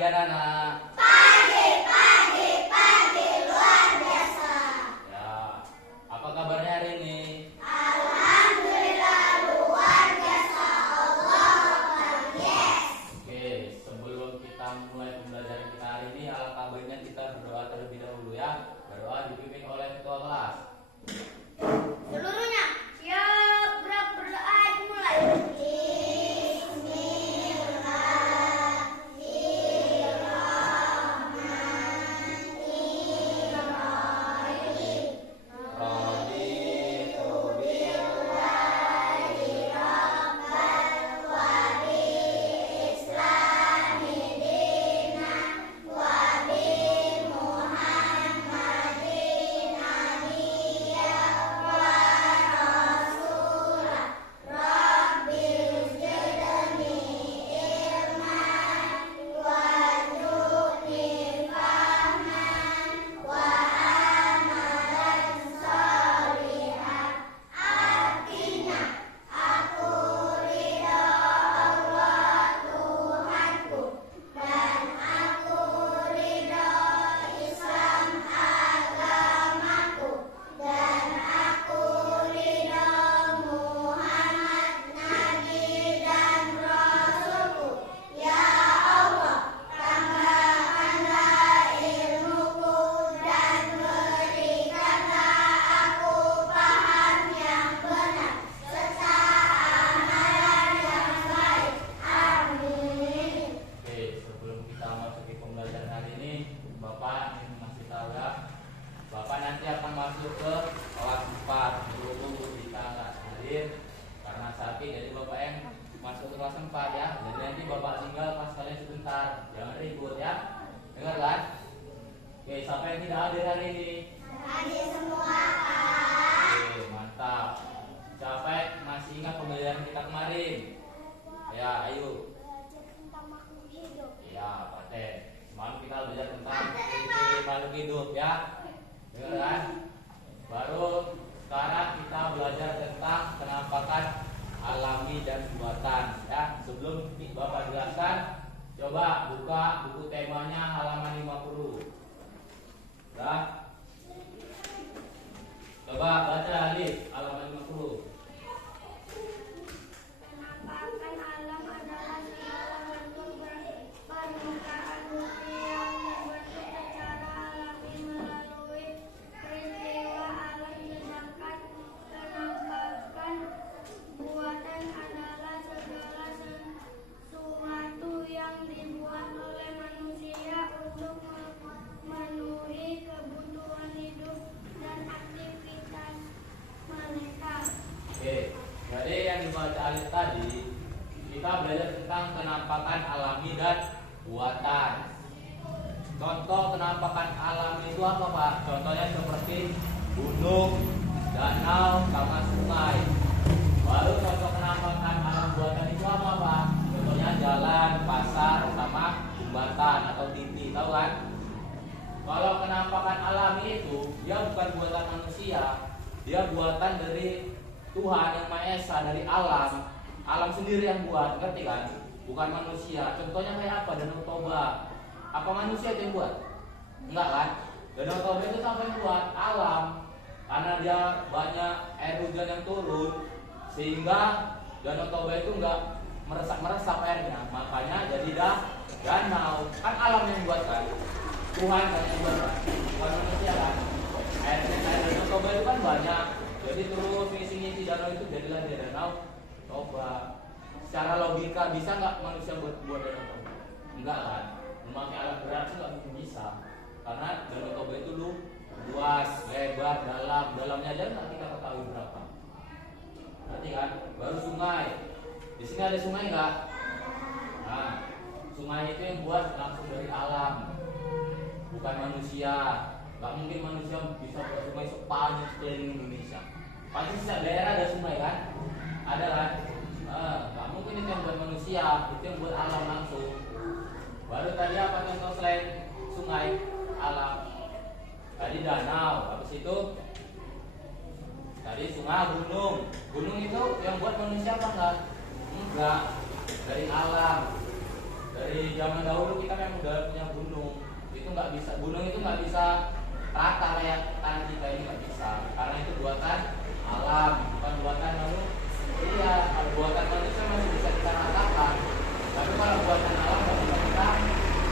pagi anak-anak. Pagi luar biasa. Ya, apa kabarnya hari ini? Alhamdulillah luar biasa. Allah Akbar. Yes. Oke, sebelum kita mulai pembelajaran kita hari ini, alangkah baiknya kita berdoa terlebih dahulu ya. Berdoa dipimpin oleh ketua kelas. Seluruhnya siap, gerak, berdoa, dimulai. Nanti akan masuk ke kelas 4 dulu kita nggak hadir karena sakit, jadi bapak yang masuk ke kelas 4 ya. Jadi nanti bapak tinggal pas kalian sebentar, jangan ribut ya, dengar kan? Oke, siapa yang tidak hadir hari ini? Hadir semua. Oke, mantap. Siapa yang masih ingat pembelajaran kita kemarin? Ya, ayo. Tentang makhluk hidup. Ya, paten. Semalam kita belajar tentang ciri-ciri makhluk hidup ya. Dengar kan? Baru sekarang kita belajar tentang penampakan alami dan buatan ya. Sebelum Bapak jelaskan, coba buka buku temanya halaman 50. Ya. Coba baca Alif halaman 50. Penampakan alam adalah segala bentuk permukaan bumi yang dibentuk secara alami melalui peristiwa alam, sedangkan penampakan buatan adalah segala sesuatu yang dibuat oleh manusia untuk memenuhi kebutuhan hidup dan aktivitas mereka. Oke, jadi yang dibaca Alif tadi kita belajar tentang penampakan alami dan buatan. Contoh penampakan alami itu apa Pak? Contohnya seperti gunung, danau, sama sungai. Baru contoh penampakan alam buatan itu apa Pak? Contohnya jalan, pasar, sama jembatan atau titik, tahu kan? Kalau penampakan alami itu dia bukan buatan manusia, dia buatan dari Tuhan yang Maha Esa, dari alam. Alam sendiri yang buat, ngerti kan? Bukan manusia. Contohnya kayak apa? Danau Toba. Apa manusia itu yang buat? Enggak kan? Danau Toba itu siapa yang buat? Alam. Karena dia banyak air hujan yang turun, sehingga Danau Toba itu enggak meresap airnya. Makanya jadi danau. Kan alam yang buat kan? Tuhan kan yang buat kan? Bukan manusia kan? Air Danau Toba itu kan banyak. Jadi terus ngisi danau itu jadilah dia Danau Toba. Secara logika bisa nggak manusia buat Danau Toba? Enggak kan? Memakai alat berat itu nggak mungkin bisa. Karena Danau Toba itu luas, lebar, dalamnya aja nggak kita ketahui berapa. Nanti kan? Baru sungai. Di sini ada sungai nggak? Nah, sungai itu yang buat langsung dari alam, bukan manusia. Gak mungkin manusia bisa buat sungai sepanjang sekeliling Indonesia. Pasti setiap daerah ada sungai kan? Ada kan? Gak mungkin itu yang buat manusia, itu yang buat alam langsung. Baru tadi apa contoh selain sungai alam? Tadi danau, habis itu tadi sungai, gunung. Gunung itu yang buat manusia apa enggak? Enggak. Dari alam. Dari zaman dahulu kita memang udah nggak bisa rata kayak tanah kita ini, nggak bisa, karena itu buatan alam, bukan buatan manusia. Kalau buatan manusia masih bisa kita ratakan, tapi kalau buatan alam nggak bisa kita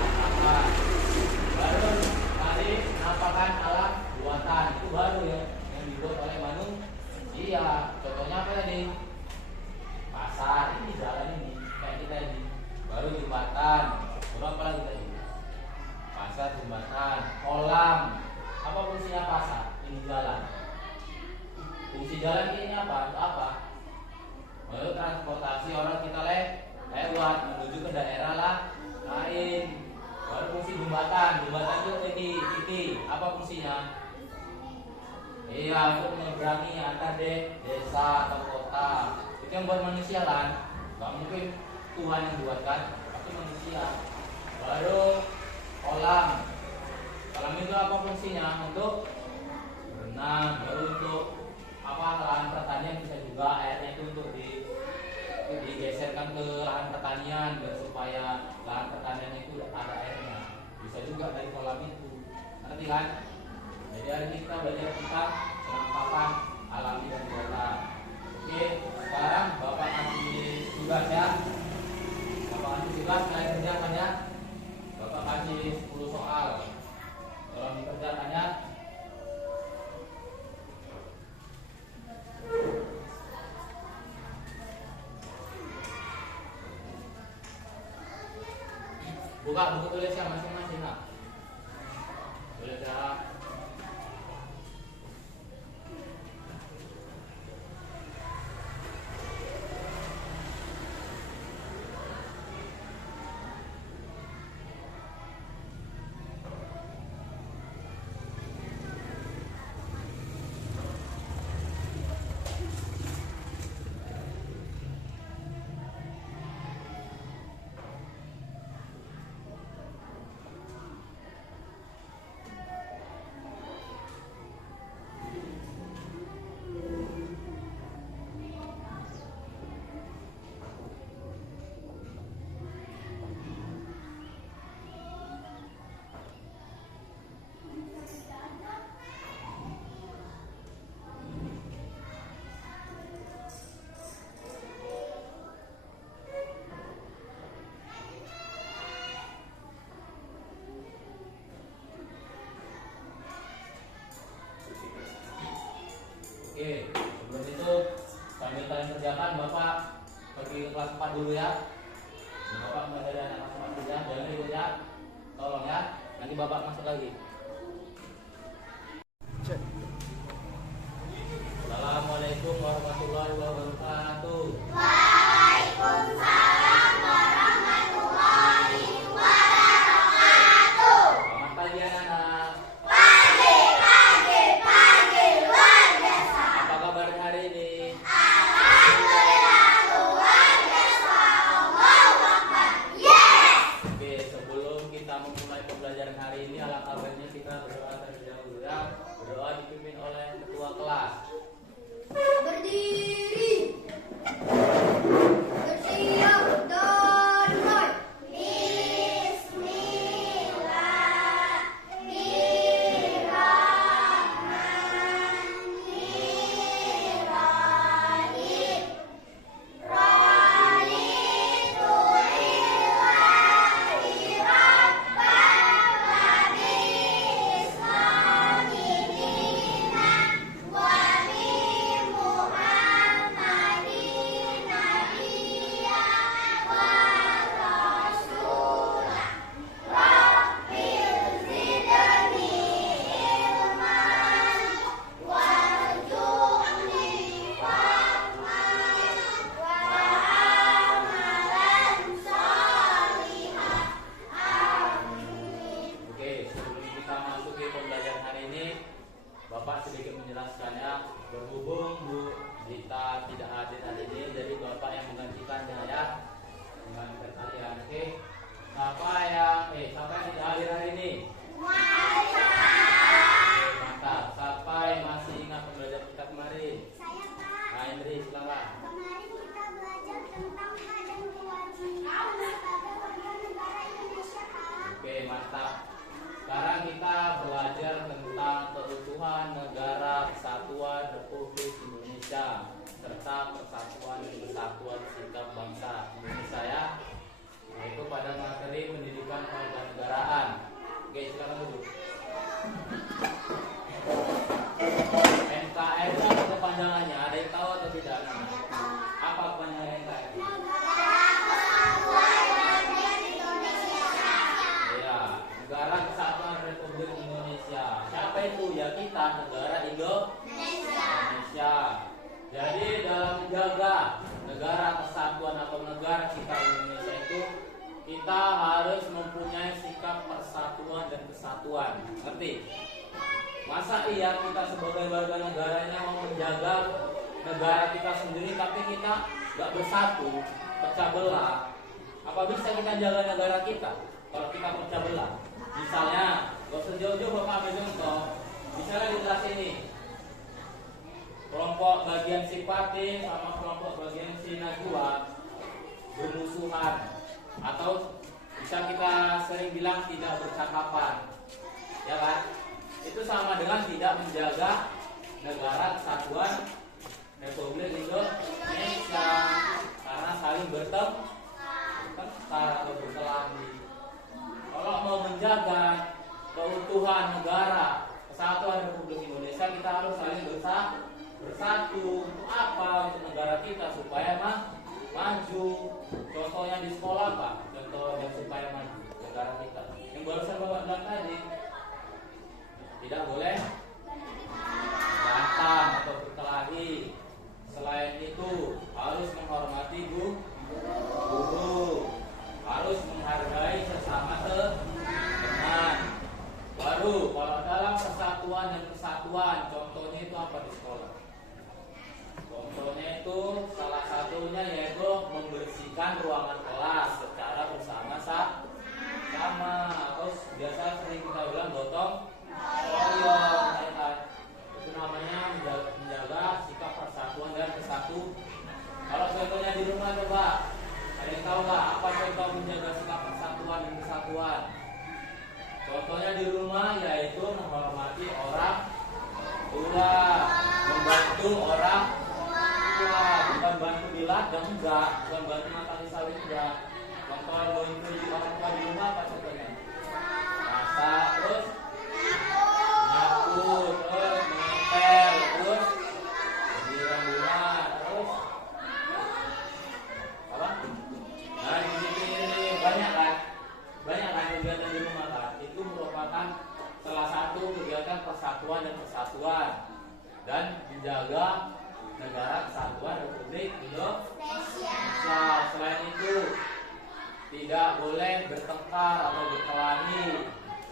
ratakan. Baru tadi penampakan alam buatan itu baru ya, yang dibuat oleh manusia. Contohnya apa tadi? Pasar, ini jalan ini kayak kita ini. Baru jembatan, baru apa lagi tadi? Pasar, jembatan, kolam. Apa fungsinya pasar? Ini jalan. Fungsi jalan ini apa? Untuk apa? Baru transportasi orang kita lewat menuju ke daerah lain. Baru fungsi jembatan, jembatan itu titik. Apa fungsinya? Iya, untuk menyeberangi antar desa atau kota. Itu yang buat manusia kan? Gak mungkin Tuhan yang buatkan, tapi manusia. Baru kolam. Kolam itu apa fungsinya? Untuk berenang. Baru untuk apa? Lahan pertanian bisa juga airnya itu untuk digeserkan ke lahan pertanian biar supaya lahan pertanian itu ada airnya. Bisa juga dari kolam itu. Ngerti kan? Jadi hari ini kita belajar tentang penampakan alami dan buatan. Oke, sekarang Bapak kasih tugas ya. Bapak kasih tugas, kalian kerjakan ya. Bapak kasih 10 soal. Tolong dikerjakan ya. Buka buku tulisnya masing-masing nak. Tulis ya. Oke, sebelum itu sambil kalian kerjakan, Bapak pergi ke kelas 4 dulu ya. Bapak mengajar anak kelas 4 dulu ya, jangan ikut ya. Tolong ya, nanti Bapak masuk lagi. Assalamualaikum warahmatullahi wabarakatuh. Waalaikumsalam warahmatullahi wabarakatuh. Selamat pagi anak-anak. Pagi luar biasa. Apa kabar hari ini? Alhamdulillah luar biasa. Allahu Akbar. Yes. Oke, sebelum kita memulai pembelajaran hari ini, alangkah baiknya sekarang kita belajar tentang keutuhan negara kesatuan Republik Indonesia serta persatuan dan kesatuan sikap bangsa Indonesia ya, yaitu pada materi pendidikan kewarganegaraan. Oke, silakan duduk. NKRI itu apa kepanjangannya? Ada yang tahu atau tidak? Apa kepanjangan NKRI? Ya, Negara Kesatuan Republik Indonesia. Siapa itu? Ya kita, negara Indonesia. Jadi dalam menjaga negara kesatuan atau negara kita Indonesia itu, kita harus mempunyai sikap persatuan dan kesatuan. Ngerti? Masa iya kita sebagai warga negaranya mau menjaga negara kita sendiri tapi kita gak bersatu, pecah belah? Apa bisa kita jaga negara kita kalau kita pecah belah? Misalnya, gak usah jauh-jauh Bapak ambil contoh. Misalnya di kelas ini, kelompok bagian simpatik sama kelompok bagian si Najwa bermusuhan, atau bisa kita sering bilang tidak bercakapan, ya kan? Itu sama dengan tidak menjaga negara kesatuan Republik Indonesia karena saling bertengkar atau berkelahi. Kalau mau menjaga keutuhan negara kesatuan Republik Indonesia, kita harus saling bersatu. Untuk apa? Untuk negara kita supaya maju. Contohnya di sekolah apa? Contoh yang supaya maju negara kita. Yang barusan Bapak bilang tadi, tidak boleh berantem atau berkelahi. Selain itu harus menghormati guru, harus menghargai sesama teman. Baru kalau dalam persatuan dan kesatuan, contohnya itu apa di sekolah? Contohnya itu salah satunya yaitu membersihkan ruangan kelas secara bersama-sama. Terus biasa sering kita bilang gotong royong, itu namanya menjaga sikap persatuan dan kesatuan. Kalau contohnya di rumah coba, ada yang tahu nggak apa contoh menjaga sikap persatuan dan kesatuan? Contohnya di rumah yaitu menghormati orang tua, membantu orang tua, bukan bantu di ladang enggak, bukan bantu makan sawit enggak. Contoh bantu di orang tua di rumah apa contohnya? Masak, terus nyapu, terus mengepel, terus menyiram bunga, terus apa? Nah di sini banyak kan kegiatan di rumah kan? Itu merupakan salah satu kegiatan persatuan dan kesatuan dan menjaga negara kesatuan Republik Indonesia. Selain itu tidak boleh bertengkar atau berkelahi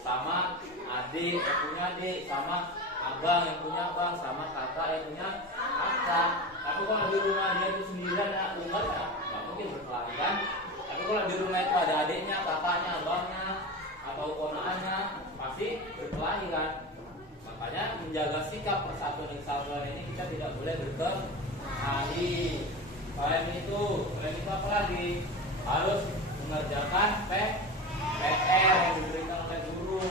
sama adik yang punya adik, sama abang yang punya abang, sama kakak yang punya kakak. Tapi kalau di rumah dia itu sendirian ya tunggal ya nggak mungkin berkelahi kan. Tapi kalau di rumah itu ada adiknya, kakaknya, abangnya atau ponakannya, pasti berkelahi kan. Makanya menjaga sikap persatuan dan kesatuan ini kita tidak boleh berkelahi. Selain itu apa lagi? Harus mengerjakan PR yang diberikan oleh guru.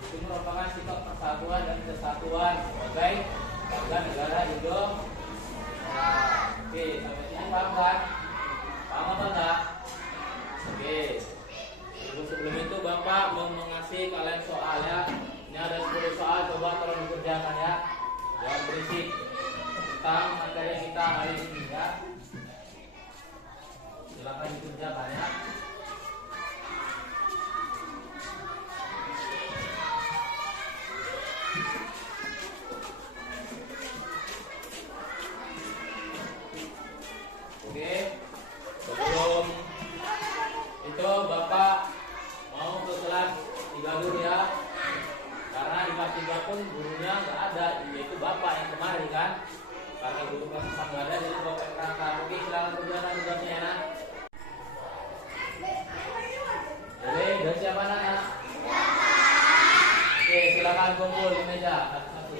Itu merupakan sikap persatuan dan kesatuan sebagai warga negara Indonesia. Oke, sampai sini paham kan? Paham apa enggak? Oke. Sebelum itu Bapak mau mengasih kalian soal ya. Ini ada 10 soal, coba tolong dikerjakan ya. Jangan berisik tentang materi kita hari ini ya. Silakan dikerjakan ya. Oke, sebelum itu Bapak mau ke kelas 3 dulu ya. Karena di kelas 3 pun gurunya nggak ada, yaitu Bapak yang kemarin kan. Karena guru kelas 1 nggak ada, jadi Bapak yang berangkat. Oke, silakan kerjakan tugasnya ya. Oke, dari siapa anak? Oke, silakan kumpul di meja satu-satu.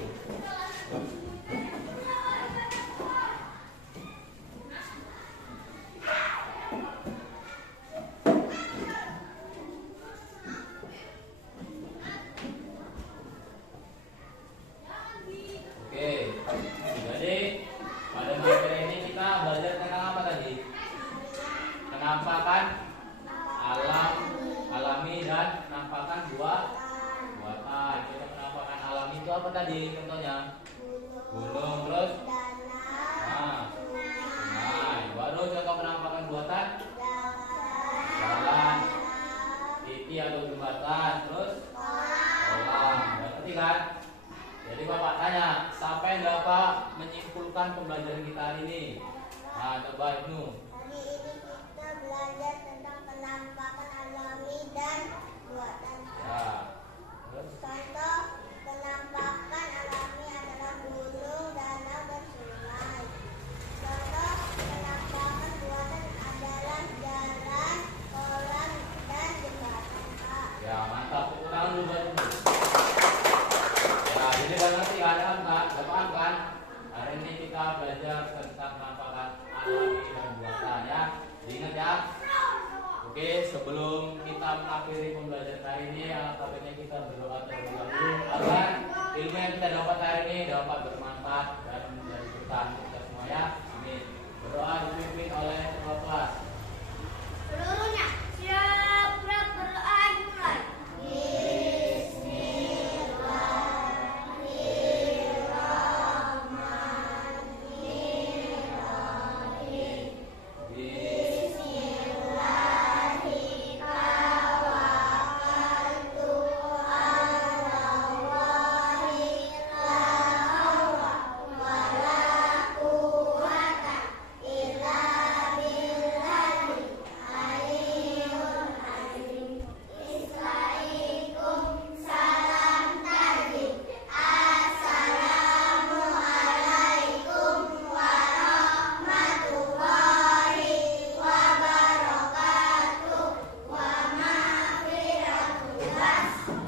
apa tadi contohnya? Gunung, terus sungai. Baru contoh penampakan buatan jalan, TV atau jembatan, terus kolam. Berarti kan? Jadi Bapak tanya, siapa yang dapat menyimpulkan pembelajaran kita hari ini? Nah, coba Ibnu. Hari ini kita belajar tentang penampakan alami dan buatan. Ya. Terus Contoh penampakan alami adalah gunung, danau, dan sungai. Contoh penampakan buatan adalah jalan, kolam, dan jembatan, Pak. ya mantap, tepuk tangan dulu buat Ibnu. Ya, jadi udah ngerti kan, Bapak kan? Hari ini kita belajar tentang penampakan alami dan buatan ya. Diingat ya. Oke, sebelum kita mengakhiri pembelajaran hari ini, alangkah baiknya kita berdoa terlebih dahulu agar ilmu yang kita dapat hari ini dapat bermanfaat dan menjadi berkah untuk kita semua ya. Amin. Berdoa dipimpin oleh ketua kelas. Seluruhnya siap berdoa dimulai.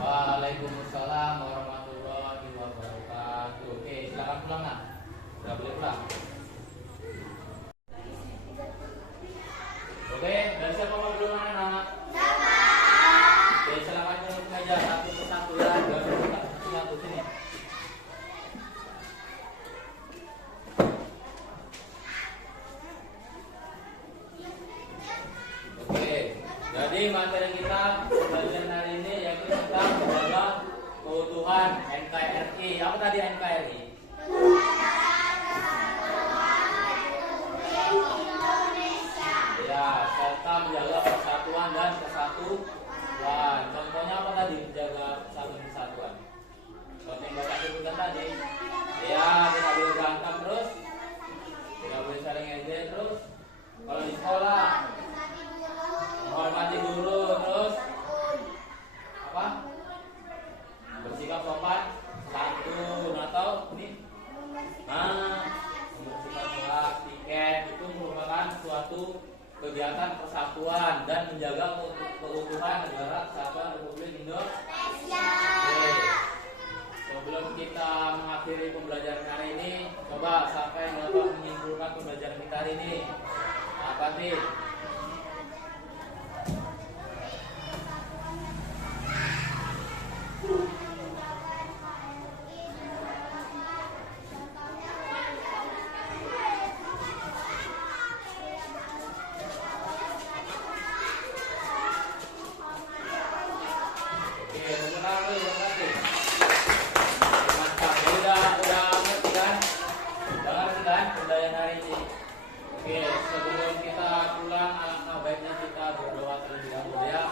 Waalaikumsalam warahmatullahi wabarakatuh. Oke, silakan pulang nak. Udah boleh pulang. Oke, dari siapa mau belum anak-anak? Oke, silakan turun ke meja satu persatu ya. Satu sini. Oke, jadi materi kita pembelajaran hari ini yaitu tentang menjaga keutuhan NKRI. Apa tadi NKRI? Ya, serta menjaga persatuan dan kesatuan. Contohnya apa tadi? Menjaga persatuan dan kesatuan. Contoh yang Bapak sebutkan tadi. Ya, tidak boleh berantem terus. Tidak boleh saling ejek terus. Kalau di sekolah menghormati guru, terus apa? Bersikap sopan, santun atau ini, membersihkan kelas, tiket itu merupakan suatu kegiatan persatuan dan menjaga keutuhan negara kesatuan Republik Indonesia. Oke. Sebelum kita mengakhiri pembelajaran hari ini, coba siapa yang dapat menyimpulkan pembelajaran kita hari ini? Apa sih? Pembelajaran hari ini. Oke, sebelum kita pulang, alangkah baiknya kita berdoa terlebih dahulu ya.